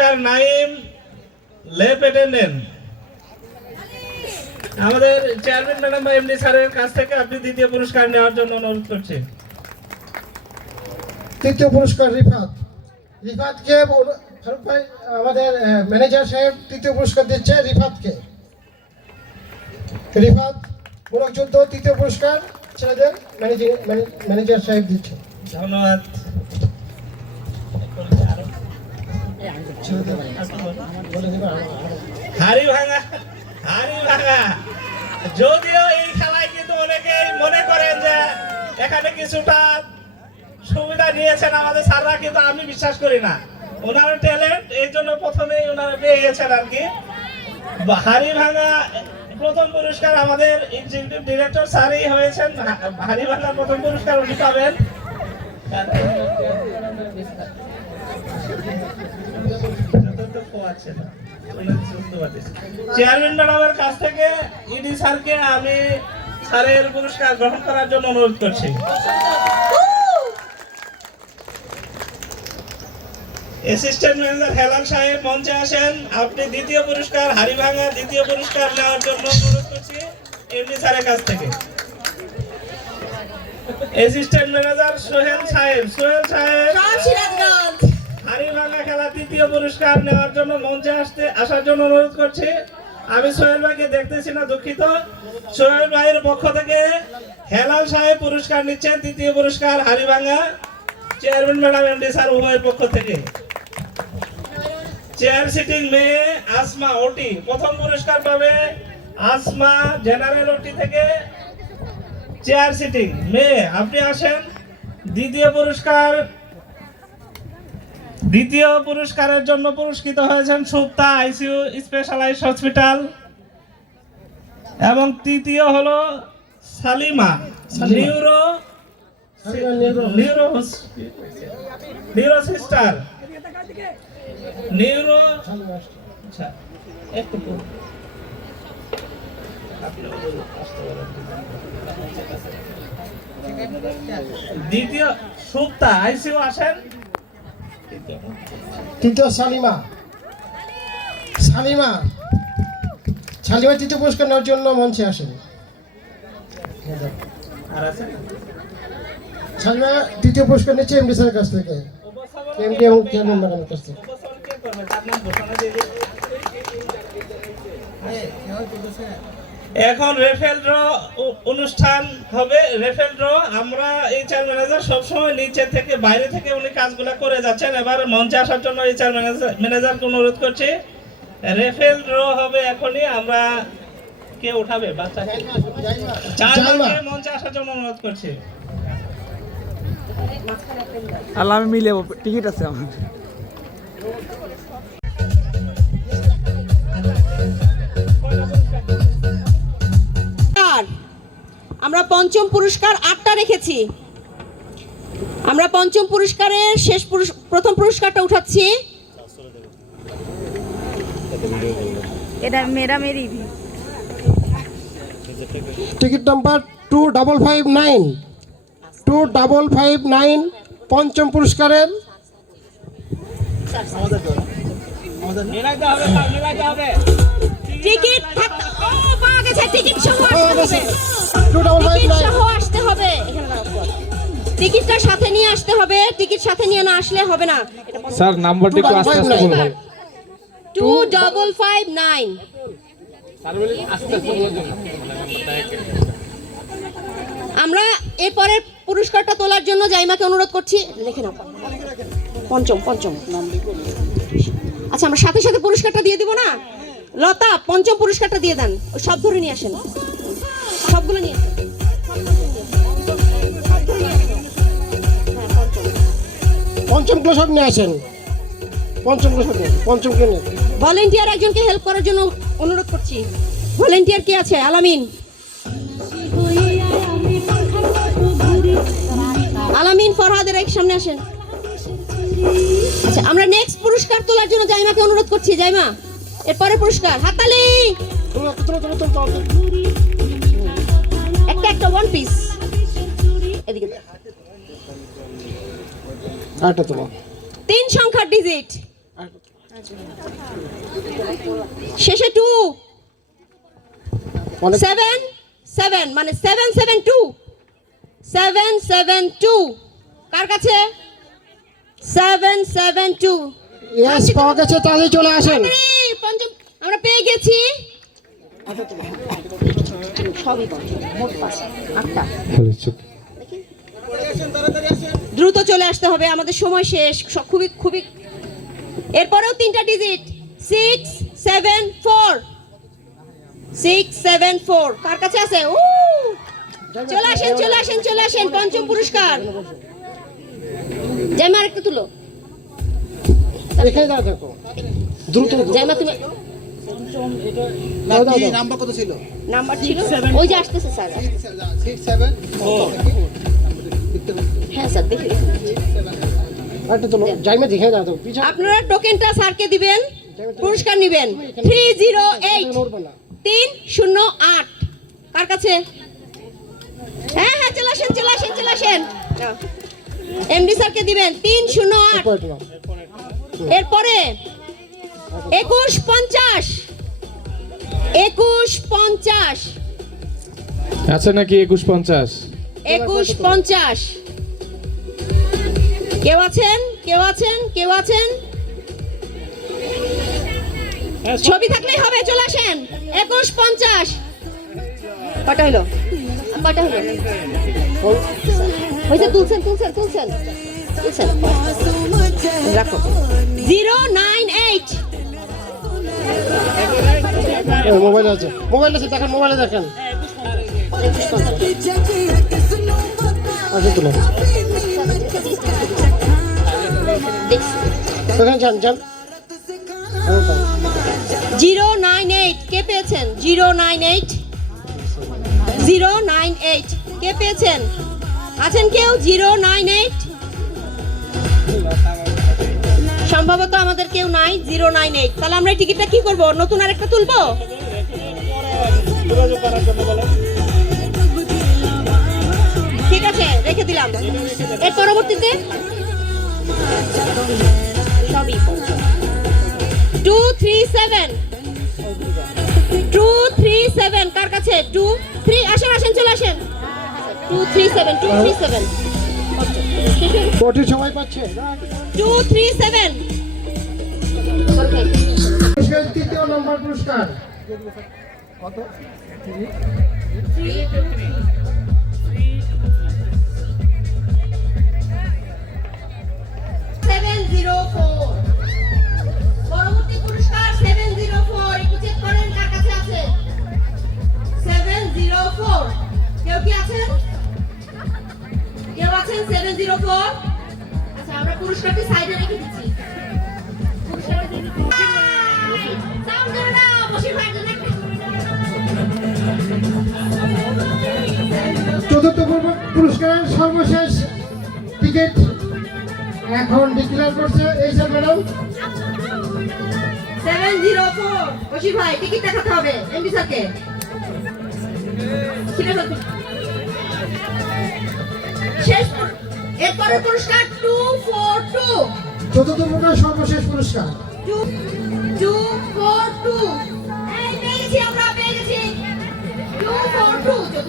পুরস্কার নাইম লেফটেন্যান্ট। আমাদের chairman madam বা এমডি স্যারের কাছ থেকে আপনি দ্বিতীয় পুরস্কার নেওয়ার জন্য অনুরোধ করছি। তৃতীয় পুরস্কার রিফাত। রিফাতকে ফারুক ভাই আমাদের ম্যানেজার সাহেব তৃতীয় পুরস্কার দিচ্ছে রিফাতকে। রিফাত মুক্তিযুদ্ধ তৃতীয় পুরস্কার ছেলেদের ম্যানেজার সাহেব দিচ্ছে। ধন্যবাদ। হাড়ি ভাঙা যদিও এই খেলায় কিন্তু অনেকেই মনে করেন যে এখানে কিছুটা সুবিধা নিয়েছেন আমাদের স্যাররা, কিন্তু আমি বিশ্বাস করি না। ওনার ট্যালেন্ট এই জন্য প্রথমেই ওনারা পেয়ে গেছেন আর কি। হাড়ি ভাঙা প্রথম পুরস্কার আমাদের এক্সিকিউটিভ ডিরেক্টর স্যারই হয়েছেন। হাড়ি ভাঙা প্রথম পুরস্কার উনি পাবেন। চেয়ারম্যান ম্যাডামের কাছ থেকে ইডি স্যারকে আমি স্যারের পুরস্কার গ্রহণ করার জন্য অনুরোধ করছি। অ্যাসিস্ট্যান্ট ম্যানেজার হেলাল সাহেব মঞ্চে আসেন। আপনি দ্বিতীয় পুরস্কার হাড়িভাঙা দ্বিতীয় পুরস্কার নেওয়ার জন্য অনুরোধ করছি এমডি স্যারের কাছ থেকে। অ্যাসিস্ট্যান্ট ম্যানেজার সোহেল সাহেব হাড়িভাঙা খেলা তৃতীয় পুরস্কার নেওয়ার জন্য মঞ্চে আসার জন্য অনুরোধ করছি। আমি সোহেল ভাইকে দেখতেছি না, দুঃখিত। সোহেল ভাইয়ের পক্ষ থেকে হেলাল সাহেব পুরস্কার নিচ্ছেন তৃতীয় পুরস্কার হাড়িভাঙা। চেয়ারম্যান ম্যাডাম এমডি স্যার উভয়ের পক্ষ থেকে। চেয়ার সিটিং মেয়ে আসমা ওটি প্রথম পুরস্কার পাবে। আসমা জেনারেল ওটি থেকে চেয়ার সিটিং মেয়ে আপনি আসেন। দ্বিতীয় পুরস্কারের জন্য পুরস্কৃত হয়েছেন সুপ্তা আইসিইউ স্পেশালাইজড হসপিটাল, এবং তৃতীয় হলো সালিমা নিউরো সিস্টার নিউরো। আচ্ছা একটু দ্বিতীয় সুপ্তা আইসিইউ আসেন। তৃতীয় সালিমা তৃতীয় পুরস্কার নেওয়ার জন্য মঞ্চে আসেন। সালিমা তৃতীয় পুরস্কার নিচ্ছে এমডি স্যারের কাছ থেকে, এমডি এবং চেয়ারম্যান ম্যাডামের কাছ থেকে। এখন রেফেল ড্র অনুষ্ঠান হবে। রেফেল ড্র আমরা এই চেয়ার ম্যানেজার সবসময় নিচে থেকে বাইরে থেকে উনি কাজগুলো করে যাচ্ছেন। এবার মঞ্চে আসার জন্য এই চেয়ার ম্যানেজারকে অনুরোধ করছি। রেফেল ড্র হবে এখনই। আমরা কে উঠাবে বাচ্চাকে মঞ্চে আসার জন্য অনুরোধ করছি। আল্লাহ আমি মিলে টিকিট আছে আমার। আমরা পঞ্চম পুরস্কার 8টা রেখেছি। আমরা পঞ্চম পুরস্কারের প্রথম পুরস্কারটা উঠাচ্ছি। এটা মেরা মেরি টিকিট নাম্বার 2559 পঞ্চম পুরস্কারের টিকিট পাওয়া গেছে। টিকিট সহ আসতে হবে। টিকিটটা সাথে নিয়ে আসতে হবে। টিকিট সাথে নিয়ে না আসলে হবে না। স্যার নাম্বারটা একটু আস্তে আস্তে বলবেন। 2559। আমরা এরপরে পুরস্কারটা তোলার জন্য জাইমাকে অনুরোধ করছি। লিখে নাও পঞ্চম। আচ্ছা আমরা সাথে সাথে পুরস্কারটা দিয়ে দিব না? লতা পঞ্চম পুরস্কারটা দিয়ে দেন। ওই সব ধরে নিয়ে আসেন, সবগুলো নিয়ে আসেন। পঞ্চমগুলো সব নিয়ে আসেন। পঞ্চমকে নিয়ে ভলেন্টিয়ার একজনকে হেল্প করার জন্য অনুরোধ করছি। ভলেন্টিয়ার কে আছে? আলামিন ফরহাদের এক সামনে আসেন। আচ্ছা আমরা নেক্সট পুরস্কার তোলার জন্য জাইমাকে অনুরোধ করছি। জাইমা এরপরে পুরস্কার হাততালি। একটা ওয়ান পিস এদিকে। 3 সংখ্যার ডিজিট শেষে 2 7 মানে 772 772 কার কাছে 772 ইয়েস পাওয়া গেছে, তাহলে চলে আসেন। পঞ্চম আমরা পেয়ে গেছি সবই মোট 8টা। দ্রুত চলে আসতে হবে, আমাদের সময় শেষ। খুবই খুবই এরপরেও 3টা ডিজিট 674 674 কার কাছে আছে? চলে আসেন চলে আসেন চলে আসেন, পঞ্চম পুরস্কার। জাইমা আরেকটা তুলো, এখানে দাও, দেখো দ্রুত জাইমা তুমি দাও দাও দাও। নাম্বার কত ছিল? নাম্বার ছিল ওই যে আসতেছে স্যার। 67 হ্যাঁ স্যার দেখি। আরেকটা চলো, জাইমা দেখে দাও তো পিছা। আপনারা টোকেনটা স্যারকে দিবেন, পুরস্কার নেবেন। 308 নড়বে না। 308 কার কাছে? হ্যাঁ হ্যাঁ চলে আসেন চলে আসেন চলে আসেন, এমডি স্যারকে দিবেন 308। পয়েন্ট নাও। এরপরে 2150 2150 আছে নাকি 2150? 2150 কেউ আছেন কেউ আছেন কেউ আছেন? ছবি থাকলেই হবে, চলে আসেন। 2150 কটা হলো? কটা হলো? হয়েছে, তুলছেন তুলছেন তুলছেন তুলছেন, রাখো। 098 মোবাইল আছে, মোবাইল আছে, দেখেন মোবাইলে দেখেন। আচ্ছা তুলো, দেখেন যান যান। 098 কে পেয়েছেন? 098 098 কে পেয়েছেন? আছেন কেউ? 098 সম্ভবত আমাদের কেউ নাই। 098 তাহলে আমরা এই টিকিটটা কি করব? নতুন আরেকটা তুলবো? ঠিক আছে রেখে দিলাম। এর পরবর্তীতে সবই 237 237 কার কাছে? 23 আসেন আসেন চলে আসেন। 237 237 কোটি সময় পাচ্ছে। 237 তৃতীয় নম্বর পুরস্কার কত? 704 পরবর্তী পুরস্কার 704 একটু চেক করেন কার কাছে আছে? 704 কেউ কি আছেন? কেউ আছেন 704? আচ্ছা আমরা পুরস্কারটি সাইডে রেখে দিচ্ছি। পুরস্কারটি সাউন্ড করে দাও, বসির ভাইয়ের জন্য একটা। চতুর্থ পুরস্কারের সর্বশেষ টিকিট এখন ডিক্লেয়ার করছে এই স্যার ম্যাডাম। 704 বসির ভাই টিকিট দেখাতে হবে এমডি স্যারকে। শেষ এরপরে পুরস্কার 242 চতুর্থ পুরস্কার সর্বশেষ পুরস্কার 242 এই পেয়ে গেছি আমরা, পেয়ে গেছি 242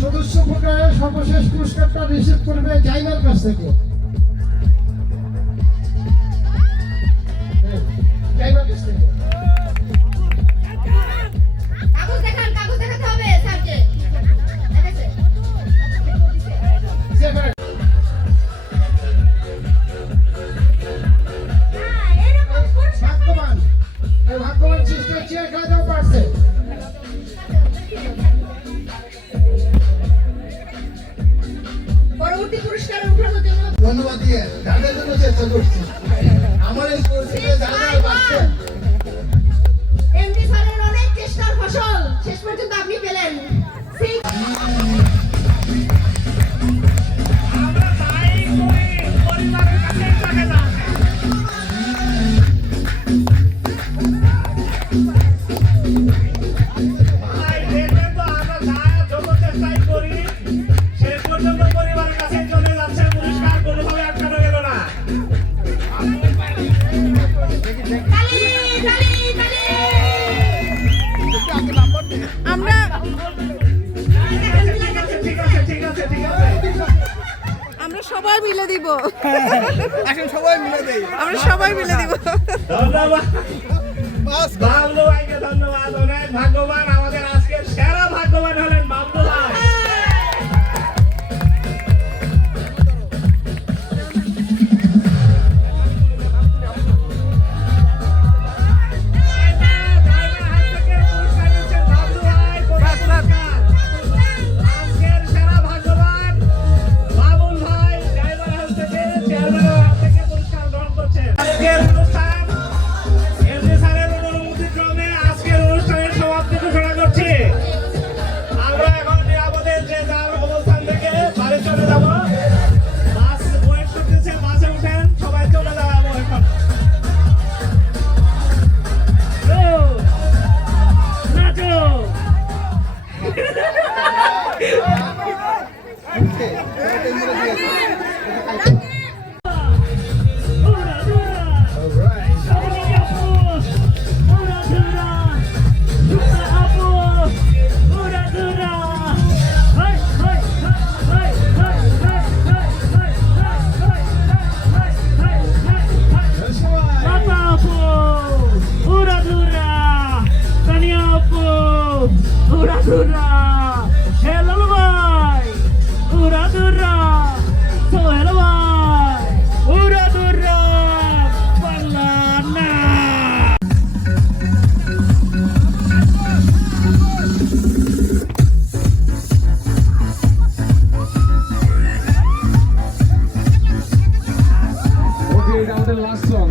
চতুর্থ পুরস্কারের সর্বশেষ পুরস্কারটা রিসিভ করবে জাইমার কাছ থেকে। জাইমার কাছ থেকে কাগজ দেখান, কাগজ দেখাতে হবে স্যারকে। দেখেছে এরকম পুরস্কার ভাগ্যবান, এই ভাগ্যবান সিস্টার চেয়ার খেলাতেও পারছে। পরবর্তী পুরস্কারে উঠানোর জন্য ধন্যবাদ দিয়ে যাদের জন্য চেষ্টা করছি। আমার এই পরিস্থিতিতে যারা পাচ্ছে এমডি স্যারের অনেক চেষ্টার ফসল শেষ পর্যন্ত আপনি পেলেন। আমরা তাই করি, পরিবারের কাছে থাকে না। তাই দেখবেন তো আমরা যত চেষ্টাই করি শেষ পর্যন্ত পরিবারের কাছে চলে যাবে। সবাই মিলে দিব এখন সবাই মিলে দেই। আমরা সবাই মিলে দিব ধন্যবাদ বাবলু ভাইকে, ধন্যবাদ। অনেক ভাগ্যবান, আমাদের আজকের সেরা ভাগ্যবান হলেন বাবলু ভাই। আজকের সেরা ভাগ্যবান বাবুল ভাই ড্রাইভার হাউস থেকে চেয়ারম্যানের হাত থেকে পুরস্কার গ্রহণ করছেন। আজকের অনুষ্ঠান এমডি স্যারের অনুমতিক্রমে আজকের অনুষ্ঠানের সমাপ্তি ঘোষণা করছি। আমরা এখন নিরাপদে যে যার অবস্থান থেকে বাড়ি চলে যাব। বাস ওয়েট করতেছে, বাসে উঠেন, সবাই চলে যাবো এখন। নাচো Okay, এটা আমাদের লাস্ট সং।